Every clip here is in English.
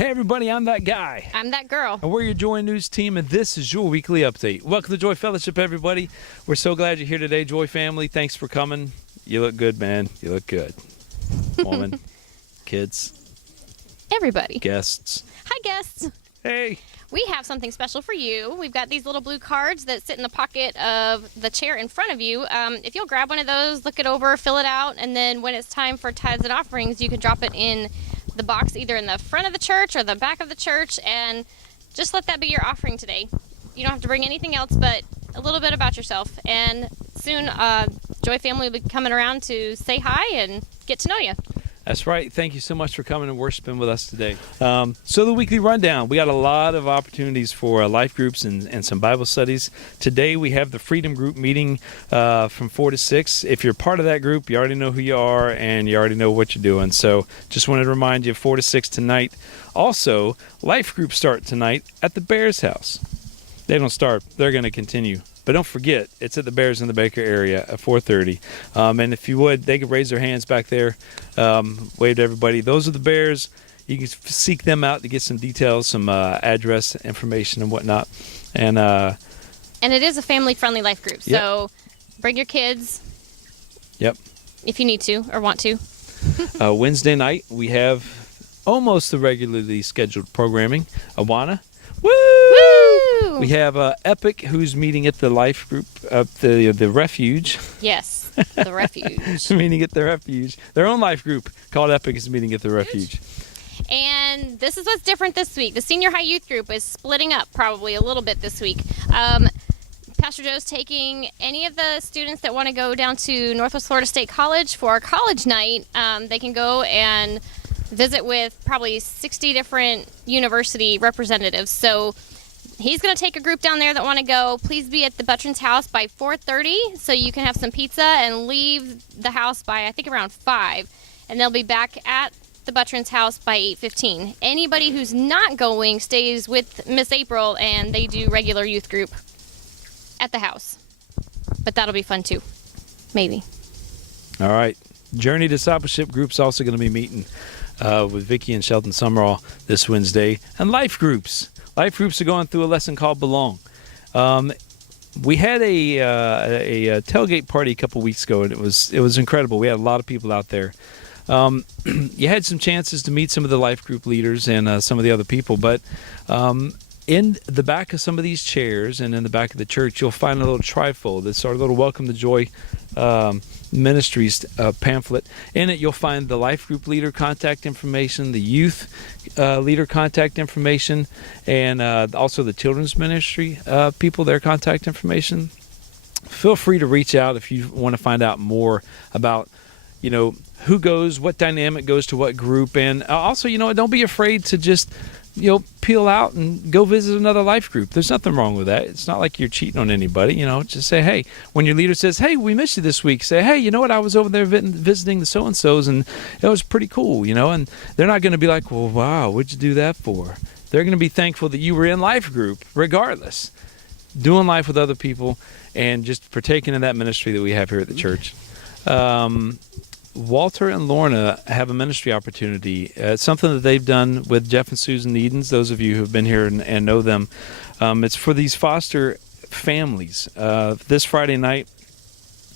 Hey everybody, I'm that guy. I'm that girl. And we're your Joy News team, and this is your weekly update. Welcome to Joy Fellowship, everybody. We're so glad you're here today, Joy family. Thanks for coming. You look good, man. You look good. Woman, kids, Everybody. guests. Hi, guests. Hey. We have something special for you. We've got these little blue cards that sit in the pocket of the chair in front of you. If you'll grab one of those, look it over, fill it out, and then when it's time for tithes and offerings, you can drop it in the box either in the front of the church or the back of the church, and just let that be your offering today. You don't have to bring anything else but a little bit about yourself, and soon Joy family will be coming around to say hi and get to know you. That's right. Thank you so much for coming and worshiping with us today. So the weekly rundown, we got a lot of opportunities for life groups and some Bible studies. Today we have the Freedom Group meeting from 4 to 6. If you're part of that group, you already know who you are and you already know what you're doing. So just wanted to remind you, 4 to 6 tonight. Also, life groups start tonight at the Bears house. They don't start. They're going to continue. But don't forget, it's at the Bears in the Baker area at 4:30. And if you would, they could raise their hands back there, wave to everybody. Those are the Bears. You can seek them out to get some details, some address information and whatnot. And it is a family-friendly life group, so bring your kids. Yep. If you need to or want to. Wednesday night, we have almost the regularly scheduled programming. Awana. Woo! We have Epic, who's meeting at the life group, the Refuge. Yes, the Refuge. Meeting at the Refuge. Their own life group called Epic is meeting at the Refuge. And this is what's different this week. The senior high youth group is splitting up probably a little bit this week. Pastor Joe's taking any of the students that want to go down to Northwest Florida State College for a college night. They can go and visit with probably 60 different university representatives. So he's going to take a group down there that want to go. Please be at the Buttrins house by 4:30 so you can have some pizza and leave the house by, I think, around 5. And they'll be back at the Buttrins house by 8:15. Anybody who's not going stays with Miss April, and they do regular youth group at the house. But that'll be fun, too. Maybe. All right. Journey Discipleship Group's also going to be meeting with Vicki and Sheldon Summerall this Wednesday. And life groups. Life groups are going through a lesson called Belong. We had a tailgate party a couple weeks ago, and it was incredible. We had a lot of people out there. You had some chances to meet some of the life group leaders and some of the other people, but in the back of some of these chairs and in the back of the church, you'll find a little trifold. It's our little Welcome to Joy Ministries pamphlet. In it, you'll find the life group leader contact information, the youth leader contact information, and also the children's ministry people, their contact information. Feel free to reach out if you want to find out more about, who goes, what dynamic goes to what group, and also, don't be afraid to just peel out and go visit another life group. There's nothing wrong with that. It's not like you're cheating on anybody. Just say, hey, when your leader says, hey, we missed you this week, say, hey, you know what? I was over there visiting the so-and-sos, and it was pretty cool, and they're not going to be like, well, wow, what'd you do that for? They're going to be thankful that you were in life group, regardless, doing life with other people and just partaking in that ministry that we have here at the church. Walter and Lorna have a ministry opportunity. It's something that they've done with Jeff and Susan Edens, those of you who have been here and know them. It's for these foster families. This Friday night,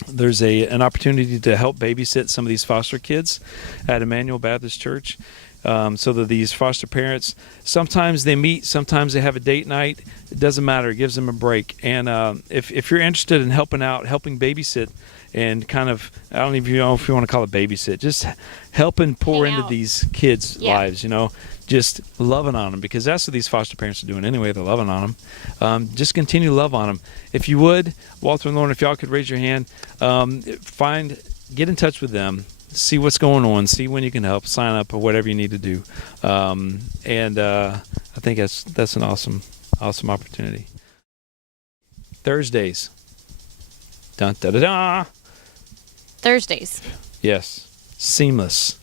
there's an opportunity to help babysit some of these foster kids at Emmanuel Baptist Church. So that these foster parents, sometimes they meet, sometimes they have a date night. It doesn't matter. It gives them a break. And if you're interested in helping babysit, and kind of, I don't even know if you want to call it babysit, just helping pour into these kids' lives, just loving on them, because that's what these foster parents are doing anyway. They're loving on them. Just continue to love on them. If you would, Walter and Lauren, if y'all could raise your hand, get in touch with them, see what's going on, see when you can help, sign up or whatever you need to do. I think that's an awesome opportunity. Thursdays. Dun, da, da, da. Thursdays. Yes. Seamless.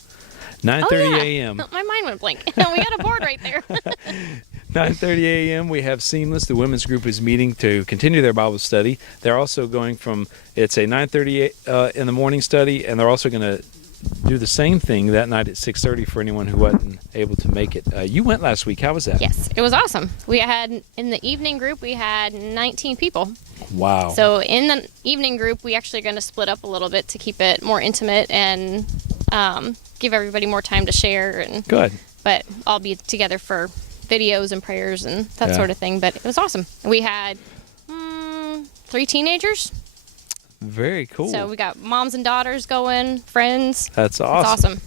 9:30 a.m. My mind went blank. We got a board right there. 9:30 a.m. we have Seamless. The women's group is meeting to continue their Bible study. They're also going from, it's a 9:30 in the morning study, and they're also going to do the same thing that night at 6:30 for anyone who wasn't able to make it. You went last week. How was that? Yes, it was awesome. We had, in the evening group, we had 19 people. Wow. So in the evening group, we actually are going to split up a little bit to keep it more intimate and give everybody more time to share. And Good. But all be together for videos and prayers and that Yeah. sort of thing. But it was awesome. We had 3 teenagers. Very cool. So we got moms and daughters going, friends. That's It's awesome. awesome.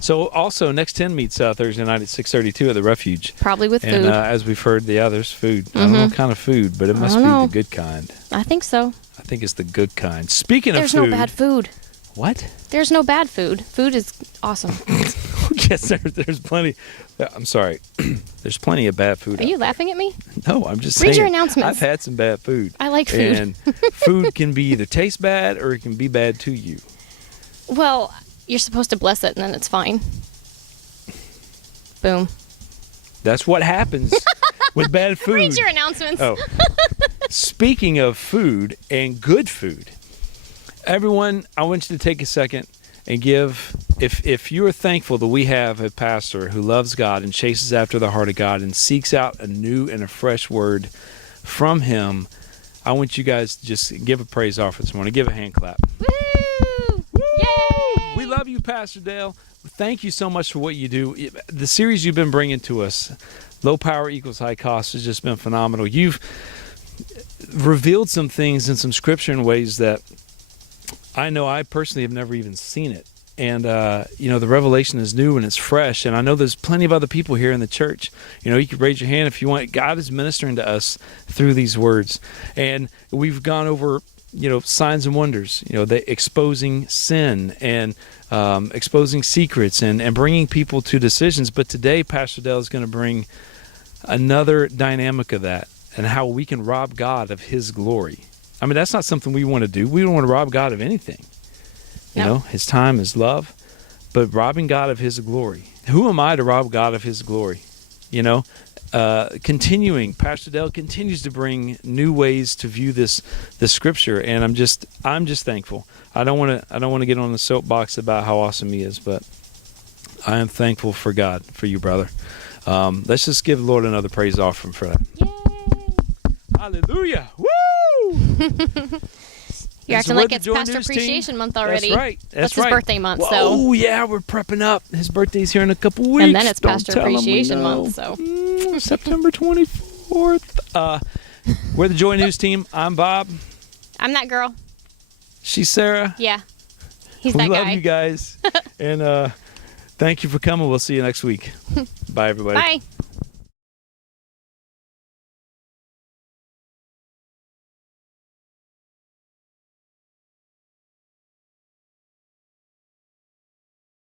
So also, Next 10 meets Thursday night at 6:32 at the Refuge. Probably with And food. as we've heard, there's food. I don't know what kind of food, but it must be don't know. the good kind. I think so. I think it's the good kind. Speaking There's of food. no bad food. What? There's no bad food. Food is awesome. Yes, there's plenty. I'm sorry. There's plenty of bad food. Are you laughing at me? No, I'm just Read saying. your announcements. I've had some bad food. I like food. And food can be either taste bad or it can be bad to you. Well, you're supposed to bless it and then it's fine. Boom. That's what happens with bad food. Read your announcements. Oh. Speaking of food and good food, everyone, I want you to take a second and give, if you are thankful that we have a pastor who loves God and chases after the heart of God and seeks out a new and a fresh word from him, I want you guys to just give a praise offering this morning. Give a hand clap. Woo! Yay! We love you, Pastor Dale. Thank you so much for what you do. The series you've been bringing to us, Low Power Equals High Cost, has just been phenomenal. You've revealed some things in some scripture in ways that I know I personally have never even seen it. And, the revelation is new and it's fresh. And I know there's plenty of other people here in the church. You can raise your hand if you want. God is ministering to us through these words. And we've gone over, signs and wonders, exposing sin and exposing secrets and bringing people to decisions. But today, Pastor Dale is going to bring another dynamic of that and how we can rob God of his glory. I mean, that's not something we want to do. We don't want to rob God of anything. No. His time, his love, but robbing God of his glory. Who am I to rob God of his glory? Continuing, Pastor Dale continues to bring new ways to view this scripture, and I'm just thankful. I don't want to get on the soapbox about how awesome he is, but I am thankful for God, for you, brother. Let's just give the Lord another praise offering for that. Yay! Hallelujah! Woo! You're So acting we're like the it's Joy Pastor News team. Appreciation Month already. That's right. That's his birthday month, so. Oh, yeah, we're prepping up. His birthday's here in a couple weeks. And then it's Don't Pastor tell him we Appreciation know. Month, so. September 24th. We're the Joy News team. I'm Bob. I'm that girl. She's Sarah. Yeah. He's We that love guy. you guys. And thank you for coming. We'll see you next week. Bye, everybody. Bye.